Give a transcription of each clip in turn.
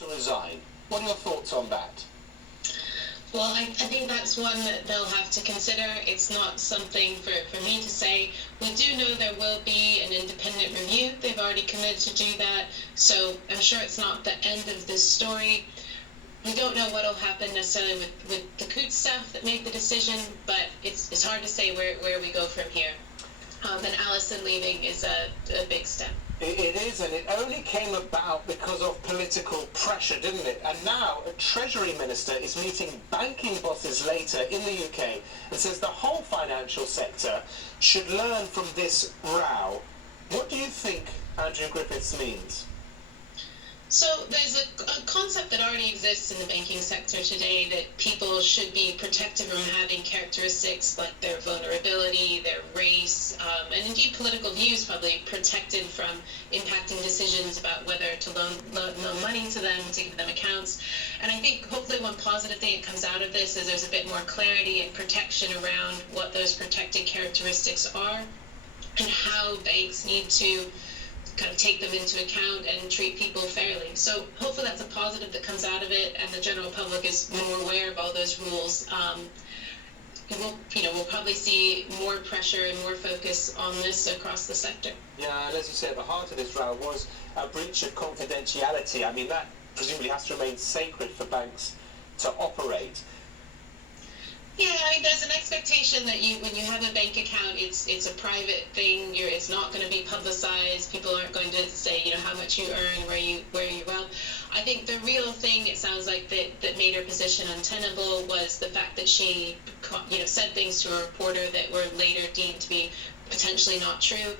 to resign. What are your thoughts on that? Well, I think that's one that they'll have to consider. It's not something for me to say. We do know there will be an independent review. They've already committed to do that. So I'm sure it's not the end of this story. We don't know what will happen necessarily with the Coutts staff that made the decision, but it's hard to say where we go from here. And Alison leaving is a big step. It is, and it only came about because of political pressure, didn't it? And now a Treasury Minister is meeting banking bosses later in the UK and says the whole financial sector should learn from this row. What do you think Andrew Griffiths means? So there's a concept that already exists in the banking sector today that people should be protected from having characteristics like their vulnerability, their race, and indeed political views probably protected from impacting decisions about whether to loan money to them, to give them accounts. And I think hopefully one positive thing that comes out of this is there's a bit more clarity and protection around what those protected characteristics are and how banks need to kind of take them into account and treat people fairly. So hopefully that's a positive that comes out of it, and the general public is more aware of all those rules. We'll probably see more pressure and more focus on this across the sector. Yeah, and as you say, at the heart of this row was a breach of confidentiality. I mean, that presumably has to remain sacred for banks to operate. Yeah, I mean, there's an expectation that when you have a bank account, it's a private thing. It's not going to be publicized. People aren't going to say, how much you earn, where you well. I think the real thing, it sounds like, that made her position untenable was the fact that she, said things to a reporter that were later deemed to be potentially not true.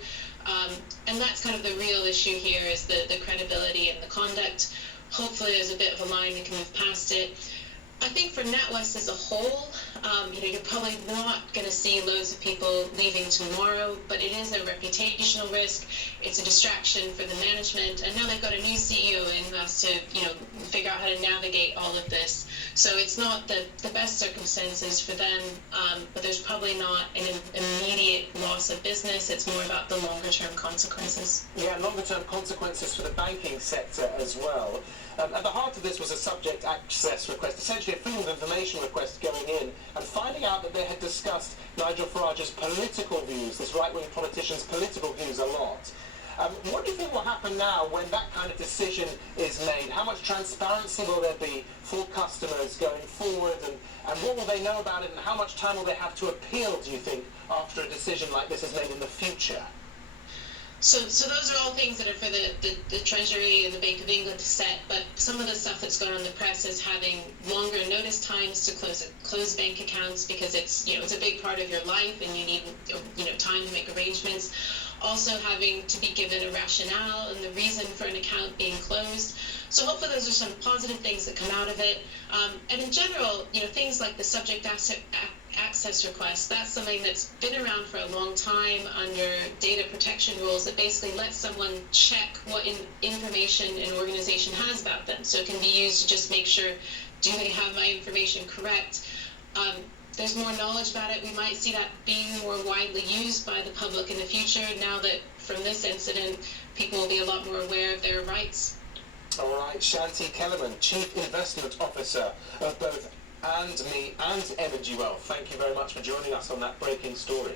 And that's kind of the real issue here, is the credibility and the conduct. Hopefully there's a bit of a line that can move past it. I think for NatWest as a whole, you're probably not going to see loads of people leaving tomorrow, but it is a reputational risk. It's a distraction for the management, and now they've got a new CEO in who has to, figure out how to navigate all of this. So it's not the best circumstances for them, but there's probably not an immediate loss of business. It's more about the longer-term consequences. Yeah, longer-term consequences for the banking sector as well. At the heart of this was a subject access request, essentially a freedom of information request going in and finding out that they had discussed Nigel Farage's political views, this right-wing politician's political views, a lot. What do you think will happen now when that kind of decision is made? How much transparency will there be for customers going forward, and what will they know about it, and how much time will they have to appeal, do you think, after a decision like this is made in the future? So those are all things that are for the Treasury and the Bank of England to set, but some of the stuff that's gone on the press is having longer notice times to close bank accounts, because it's a big part of your life and you need time to make arrangements. Also having to be given a rationale and the reason for an account being closed. So hopefully those are some positive things that come out of it. And in general, things like the subject access request, that's something that's been around for a long time under data protection rules that basically lets someone check what information an organization has about them. So it can be used to just make sure, do they have my information correct? There's more knowledge about it. We might see that being more widely used by the public in the future, now that from this incident, people will be a lot more aware of their rights. All right, Shanti Kelemen, Chief Investment Officer of both and me and M&G Wealth. Thank you very much for joining us on that breaking story.